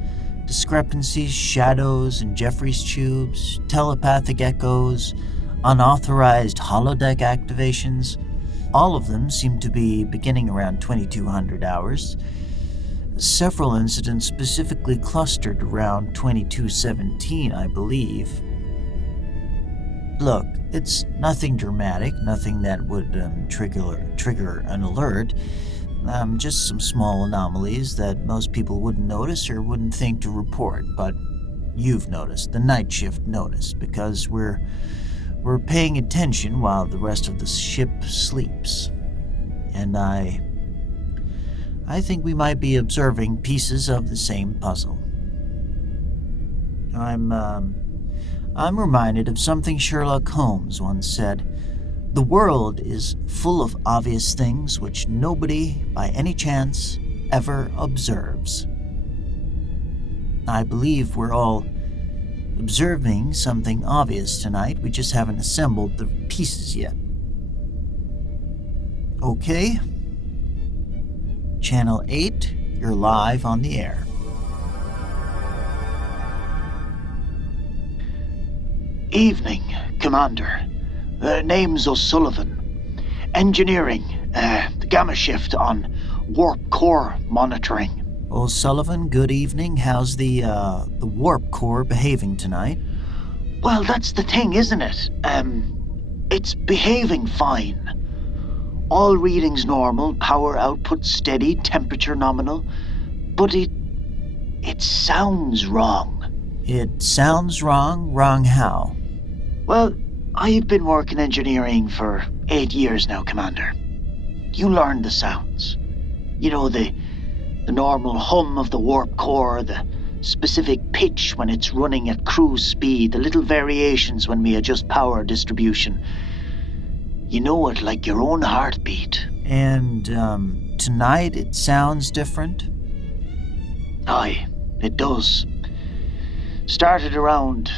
discrepancies, shadows in Jeffrey's tubes, telepathic echoes, unauthorized holodeck activations. All of them seem to be beginning around 2200 hours. Several incidents specifically clustered around 2217, I believe. Look, it's nothing dramatic, nothing that would trigger an alert. Just some small anomalies that most people wouldn't notice or wouldn't think to report, but you've noticed, the night shift noticed, because we're paying attention while the rest of the ship sleeps. And I think we might be observing pieces of the same puzzle. I'm reminded of something Sherlock Holmes once said. The world is full of obvious things which nobody, by any chance, ever observes. I believe we're all observing something obvious tonight. We just haven't assembled the pieces yet. Okay? Channel 8, you're live on the air. Evening, Commander. Name's O'Sullivan. Engineering, the gamma shift on warp core monitoring. O'Sullivan, good evening. How's the warp core behaving tonight? Well, that's the thing, isn't it? It's behaving fine. All readings normal, power output steady, temperature nominal. But it sounds wrong. It sounds wrong? Wrong how? Well, I've been working engineering for 8 years now, Commander. You learn the sounds. You know, the normal hum of the warp core, the specific pitch when it's running at cruise speed, the little variations when we adjust power distribution. You know it like your own heartbeat. And, tonight it sounds different? Aye, it does. Started around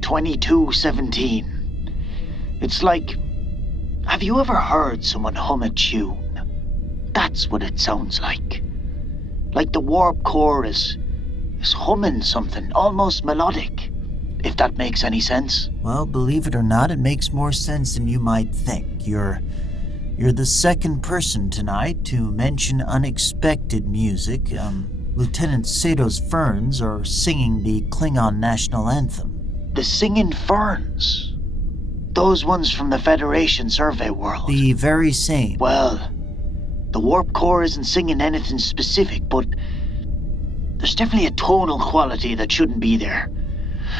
22:17. It's like, have you ever heard someone hum a tune? That's what it sounds like. Like the warp core is humming something, almost melodic, if that makes any sense. Well, believe it or not, it makes more sense than you might think. You're the second person tonight to mention unexpected music. Lieutenant Sato's Ferns are singing the Klingon national anthem. The Singing Ferns. Those ones from the Federation survey world. The very same. Well, the warp core isn't singing anything specific, but there's definitely a tonal quality that shouldn't be there.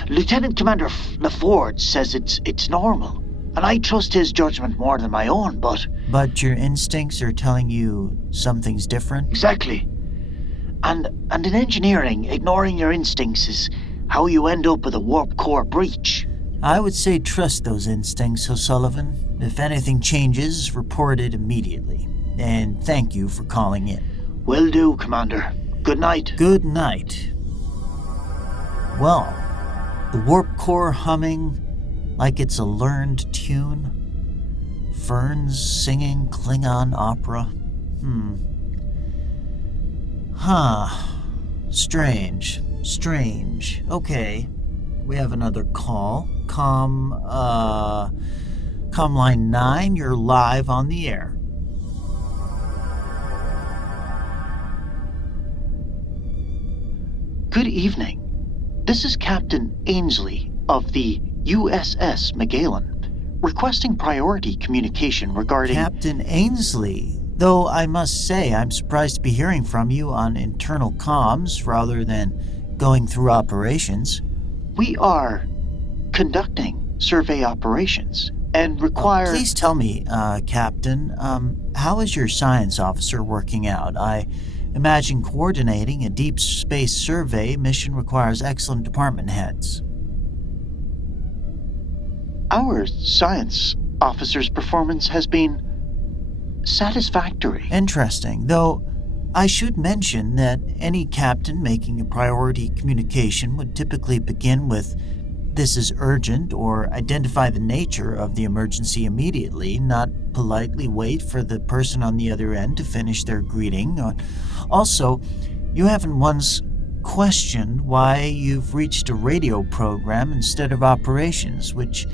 Lieutenant Commander LaForge says it's normal, and I trust his judgment more than my own, but... But your instincts are telling you something's different? Exactly. And in engineering, ignoring your instincts is how you end up with a warp core breach. I would say trust those instincts, O'Sullivan. If anything changes, report it immediately. And thank you for calling in. Will do, Commander. Good night. Good night. Well, the warp core humming like it's a learned tune. Ferns singing Klingon opera. Strange. Okay. We have another call. Com line 9, you're live on the air. Good evening. This is Captain Ainsley of the USS Magellan, requesting priority communication regarding... Captain Ainsley, though I must say I'm surprised to be hearing from you on internal comms rather than going through operations. We are conducting survey operations and require... Please tell me, Captain, how is your science officer working out? I imagine coordinating a deep space survey mission requires excellent department heads. Our science officer's performance has been satisfactory. Interesting, though I should mention that any captain making a priority communication would typically begin with "This is urgent" or identify the nature of the emergency immediately, not politely wait for the person on the other end to finish their greeting. Also, you haven't once questioned why you've reached a radio program instead of operations, which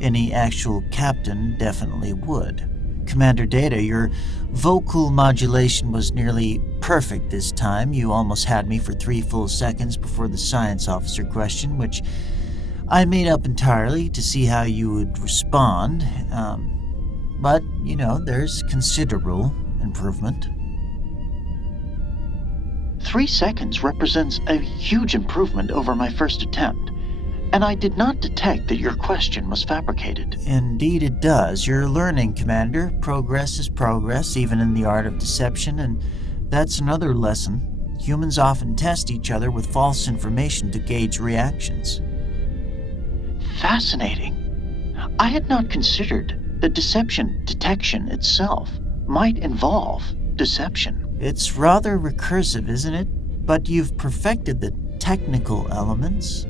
any actual captain definitely would. Commander Data, your vocal modulation was nearly perfect this time. You almost had me for 3 full seconds before the science officer question, which I made up entirely to see how you would respond. But, there's considerable improvement. 3 seconds represents a huge improvement over my first attempt, and I did not detect that your question was fabricated. Indeed it does. You're learning, Commander. Progress is progress, even in the art of deception, and that's another lesson. Humans often test each other with false information to gauge reactions. Fascinating. I had not considered that deception detection itself might involve deception. It's rather recursive, isn't it? But you've perfected the technical elements.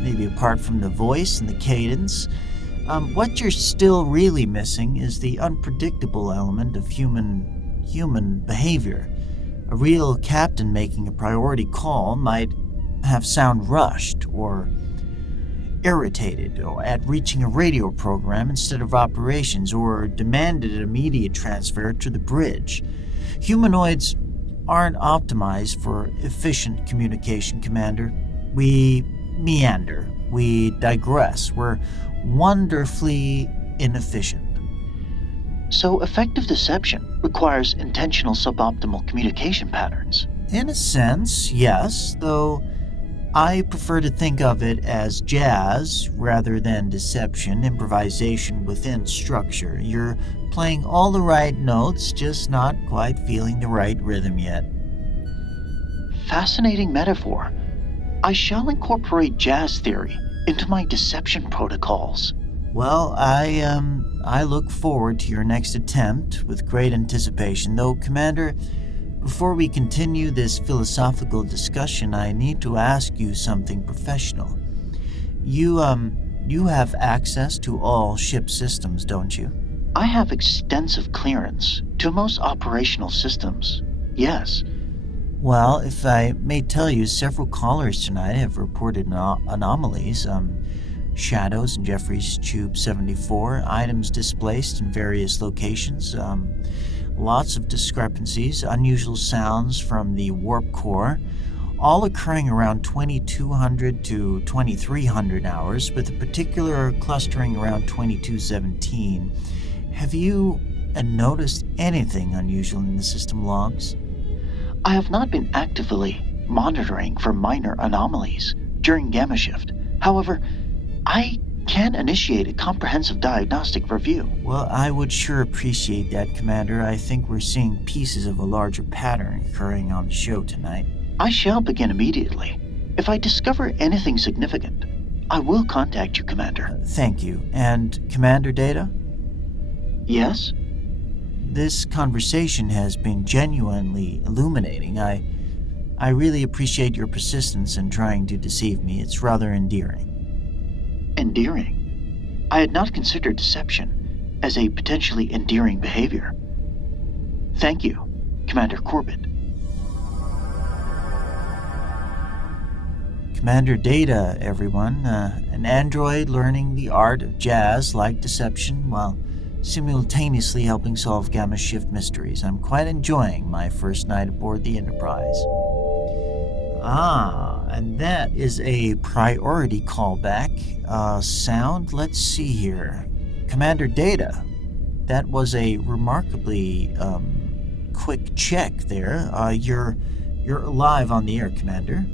Maybe apart from the voice and the cadence. What you're still really missing is the unpredictable element of human behavior. A real captain making a priority call might have sound rushed or irritated or at reaching a radio program instead of operations, or demanded an immediate transfer to the bridge. Humanoids aren't optimized for efficient communication, Commander. We meander. We digress. We're wonderfully inefficient. So effective deception requires intentional suboptimal communication patterns. In a sense, yes, though I prefer to think of it as jazz rather than deception, improvisation within structure. You're playing all the right notes, just not quite feeling the right rhythm yet. fascinating metaphor. I shall incorporate jazz theory into my deception protocols. Well, I look forward to your next attempt with great anticipation. Though, Commander, before we continue this philosophical discussion, I need to ask you something professional. You have access to all ship systems, don't you? I have extensive clearance to most operational systems, yes. Well, if I may tell you, several callers tonight have reported anomalies, shadows in Jeffrey's Tube 74, items displaced in various locations, lots of discrepancies, unusual sounds from the warp core, all occurring around 2200 to 2300 hours, with a particular clustering around 2217. Have you noticed anything unusual in the system logs? I have not been actively monitoring for minor anomalies during gamma shift. However, I can initiate a comprehensive diagnostic review. Well, I would sure appreciate that, Commander. I think we're seeing pieces of a larger pattern occurring on the show tonight. I shall begin immediately. If I discover anything significant, I will contact you, Commander. Thank you. And Commander Data? Yes? This conversation has been genuinely illuminating. I really appreciate your persistence in trying to deceive me. It's rather endearing. Endearing? I had not considered deception as a potentially endearing behavior. Thank you, Commander Corbett. Commander Data, everyone. An android learning the art of jazz-like deception while simultaneously helping solve gamma shift mysteries. I'm quite enjoying my first night aboard the Enterprise. And that is a priority callback. Sound, let's see here. Commander Data, that was a remarkably quick check there. You're live on the air, Commander.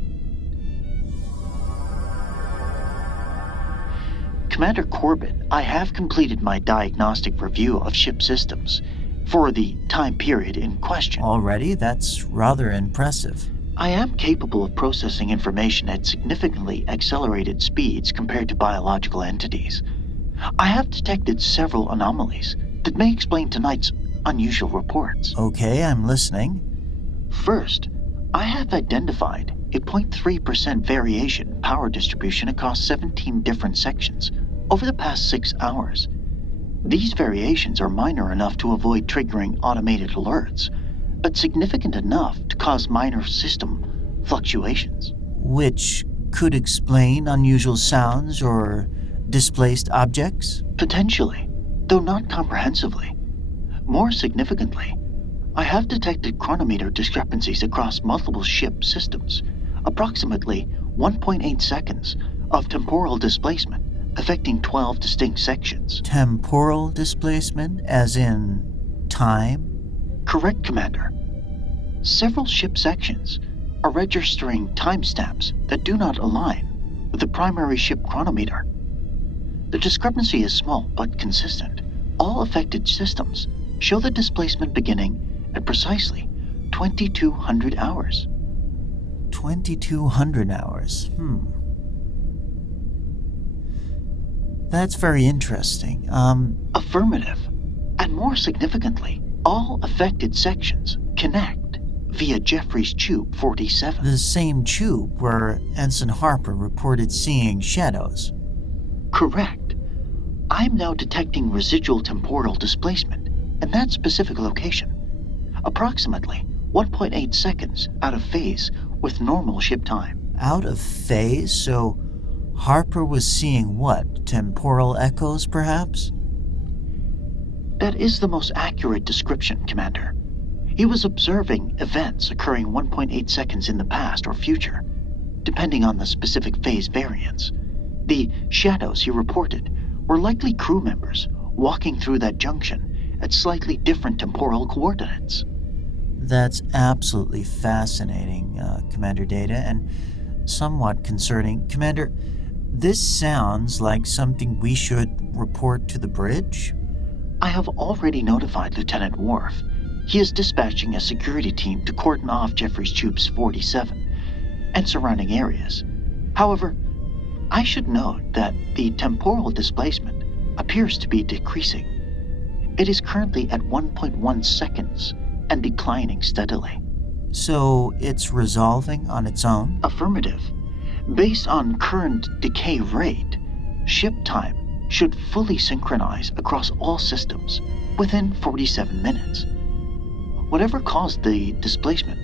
Commander Corbett, I have completed my diagnostic review of ship systems for the time period in question. Already? That's rather impressive. I am capable of processing information at significantly accelerated speeds compared to biological entities. I have detected several anomalies that may explain tonight's unusual reports. Okay, I'm listening. First, I have identified a 0.3% variation in power distribution across 17 different sections over the past 6 hours. These variations are minor enough to avoid triggering automated alerts, but significant enough to cause minor system fluctuations. Which could explain unusual sounds or displaced objects? Potentially, though not comprehensively. More significantly, I have detected chronometer discrepancies across multiple ship systems, approximately 1.8 seconds of temporal displacement, affecting 12 distinct sections. Temporal displacement, as in time? Correct, Commander. Several ship sections are registering timestamps that do not align with the primary ship chronometer. The discrepancy is small but consistent. All affected systems show the displacement beginning at precisely 2200 hours. 2200 hours. That's very interesting. Affirmative. And more significantly, all affected sections connect via Jeffrey's Tube 47. The same tube where Ensign Harper reported seeing shadows. Correct. I'm now detecting residual temporal displacement in that specific location, approximately 1.8 seconds out of phase with normal ship time. Out of phase? So Harper was seeing what? Temporal echoes, perhaps? That is the most accurate description, Commander. He was observing events occurring 1.8 seconds in the past or future, depending on the specific phase variance. The shadows he reported were likely crew members walking through that junction at slightly different temporal coordinates. That's absolutely fascinating, Commander Data, and somewhat concerning. Commander, this sounds like something we should report to the bridge? I have already notified Lieutenant Worf. he is dispatching a security team to cordon off Jeffries Tubes 47 and surrounding areas. However, I should note that the temporal displacement appears to be decreasing. It is currently at 1.1 seconds and declining steadily. So it's resolving on its own? Affirmative. Based on current decay rate, ship time should fully synchronize across all systems within 47 minutes. Whatever caused the displacement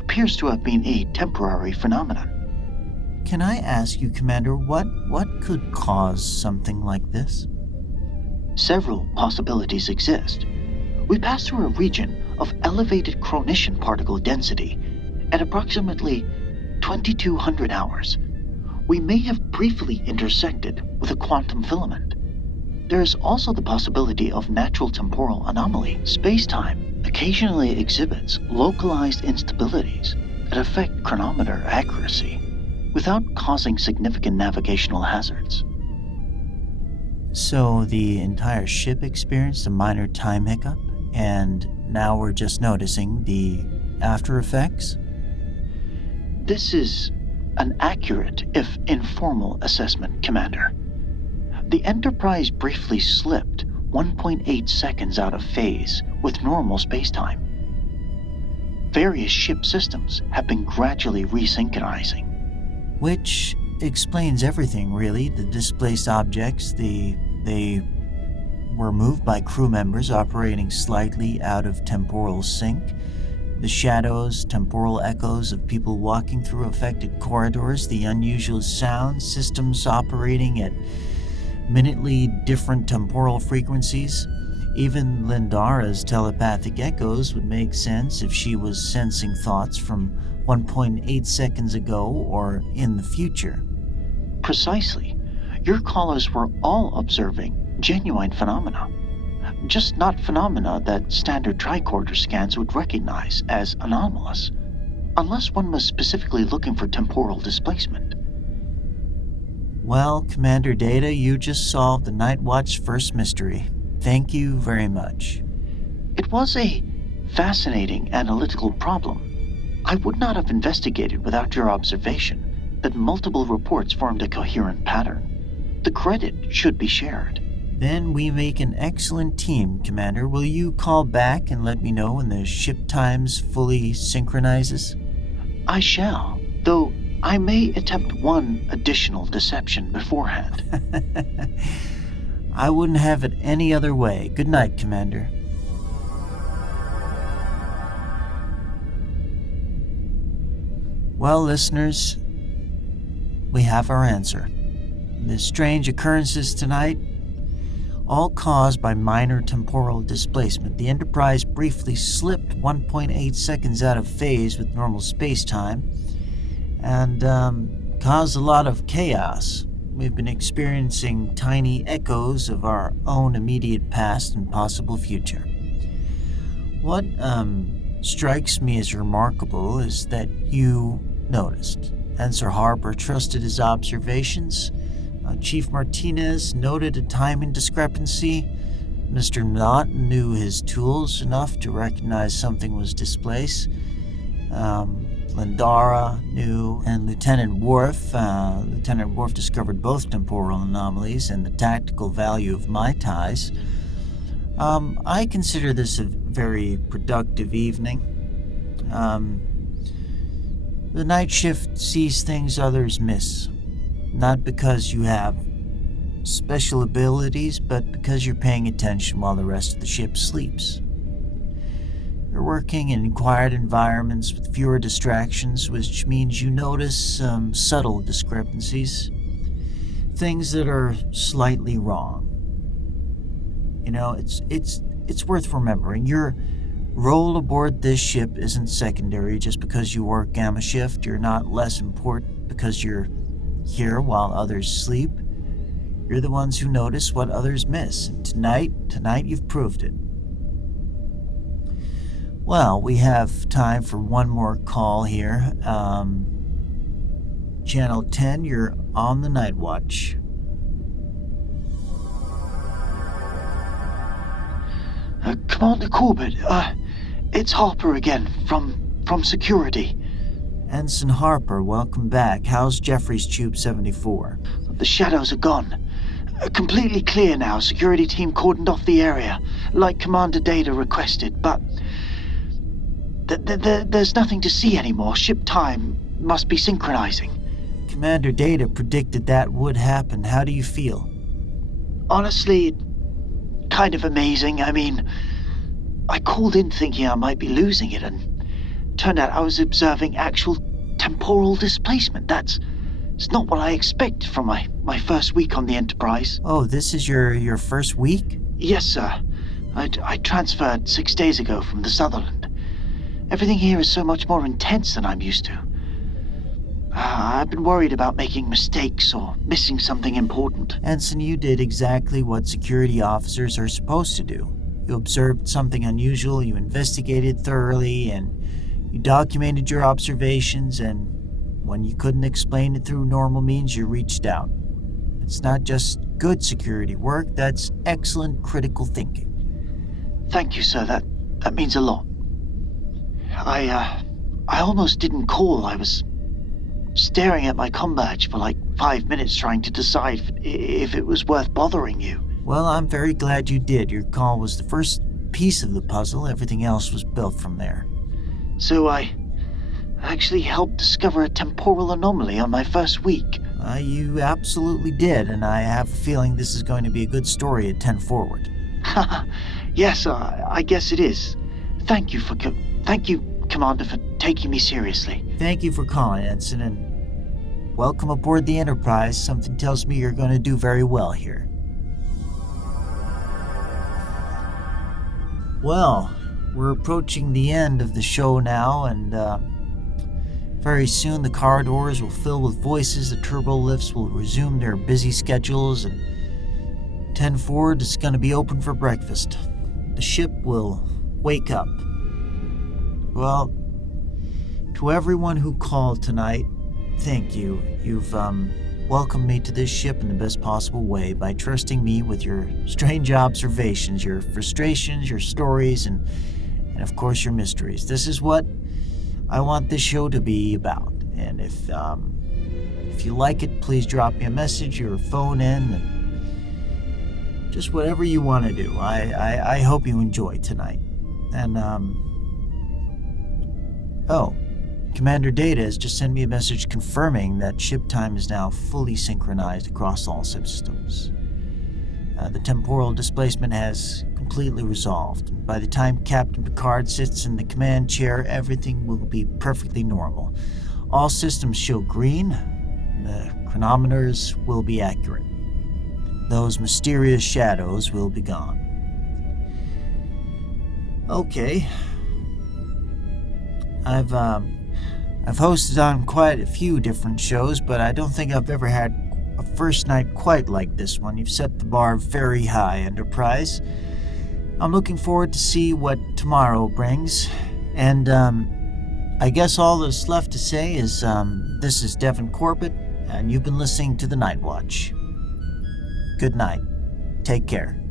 appears to have been a temporary phenomenon. Can I ask you, Commander, what could cause something like this? Several possibilities exist. We pass through a region of elevated chronician particle density at approximately 2200 hours. We may have briefly intersected with a quantum filament. There is also the possibility of natural temporal anomaly. Space-time occasionally exhibits localized instabilities that affect chronometer accuracy without causing significant navigational hazards. So the entire ship experienced a minor time hiccup, and now we're just noticing the after effects? This is an accurate, if informal, assessment, Commander. The Enterprise briefly slipped 1.8 seconds out of phase with normal spacetime. Various ship systems have been gradually resynchronizing. Which explains everything, really. The displaced objects, they were moved by crew members operating slightly out of temporal sync. The shadows, temporal echoes of people walking through affected corridors, the unusual sound systems operating at minutely different temporal frequencies. Even Lindara's telepathic echoes would make sense if she was sensing thoughts from 1.8 seconds ago or in the future. Precisely. Your callers were all observing genuine phenomena. Just not phenomena that standard tricorder scans would recognize as anomalous, unless one was specifically looking for temporal displacement. Well, Commander Data, you just solved the Night Watch's first mystery. Thank you very much. It was a fascinating analytical problem. I would not have investigated without your observation that multiple reports formed a coherent pattern. The credit should be shared. Then we make an excellent team, Commander. Will you call back and let me know when the ship times fully synchronizes? I shall, though I may attempt one additional deception beforehand. I wouldn't have it any other way. Good night, Commander. Well, listeners, we have our answer. The strange occurrences tonight, all caused by minor temporal displacement. The Enterprise briefly slipped 1.8 seconds out of phase with normal spacetime and caused a lot of chaos. We've been experiencing tiny echoes of our own immediate past and possible future. What strikes me as remarkable is that you noticed, and Sir Harper trusted his observations. Chief Martinez noted a timing discrepancy. Mr. Knott knew his tools enough to recognize something was displaced. Lindara knew, and Lieutenant Worf discovered both temporal anomalies and the tactical value of my ties. I consider this a very productive evening. The night shift sees things others miss. Not because you have special abilities, but because you're paying attention while the rest of the ship sleeps. You're working in quiet environments with fewer distractions, which means you notice some subtle discrepancies, things that are slightly wrong. You know, it's worth remembering. Your role aboard this ship isn't secondary just because you work gamma shift. You're not less important because you're here while others sleep. You're the ones who notice what others miss, and tonight you've proved it. Well, we have time for one more call here. Channel 10, you're on the Night Watch. Commander Corbett, It's Harper again, from security. Ensign Harper, welcome back. How's Jeffrey's Tube 74? The shadows are gone. Completely clear now. Security team cordoned off the area, like Commander Data requested, but there's nothing to see anymore. Ship time must be synchronizing. Commander Data predicted that would happen. How do you feel? Honestly, kind of amazing. I mean, I called in thinking I might be losing it, and turned out I was observing actual temporal displacement. It's not what I expected from my first week on the Enterprise. Oh, this is your first week? Yes, sir. I transferred 6 days ago from the Sutherland. Everything here is so much more intense than I'm used to. I've been worried about making mistakes or missing something important. Ensign, you did exactly what security officers are supposed to do. You observed something unusual, you investigated thoroughly, and you documented your observations, and when you couldn't explain it through normal means, you reached out. It's not just good security work, that's excellent critical thinking. Thank you, sir. That means a lot. I almost didn't call. I was staring at my comm badge for like 5 minutes trying to decide if it was worth bothering you. Well, I'm very glad you did. Your call was the first piece of the puzzle. Everything else was built from there. So I actually helped discover a temporal anomaly on my first week. You absolutely did, and I have a feeling this is going to be a good story at 10 Forward. Yes, I guess it is. Thank you, Commander, for taking me seriously. Thank you for calling, Ensign, and welcome aboard the Enterprise. Something tells me you're going to do very well here. Well, we're approaching the end of the show now, and very soon the corridors will fill with voices, the turbo lifts will resume their busy schedules, and 10 Forward is going to be open for breakfast. The ship will wake up. Well, to everyone who called tonight, thank you. You've welcomed me to this ship in the best possible way by trusting me with your strange observations, your frustrations, your stories, and of course your mysteries. This is what I want this show to be about. And if you like it, please drop me a message or phone in, and just whatever you want to do. I hope you enjoy tonight. And Commander Data has just sent me a message confirming that ship time is now fully synchronized across all systems. The temporal displacement has completely resolved. By the time Captain Picard sits in the command chair, everything will be perfectly normal. All systems show green. The chronometers will be accurate. Those mysterious shadows will be gone. Okay. I've hosted on quite a few different shows, but I don't think I've ever had a first night quite like this one. You've set the bar very high, Enterprise. I'm looking forward to see what tomorrow brings. And I guess all that's left to say is this is Devon Corbett, and you've been listening to The Night Watch. Good night. Take care.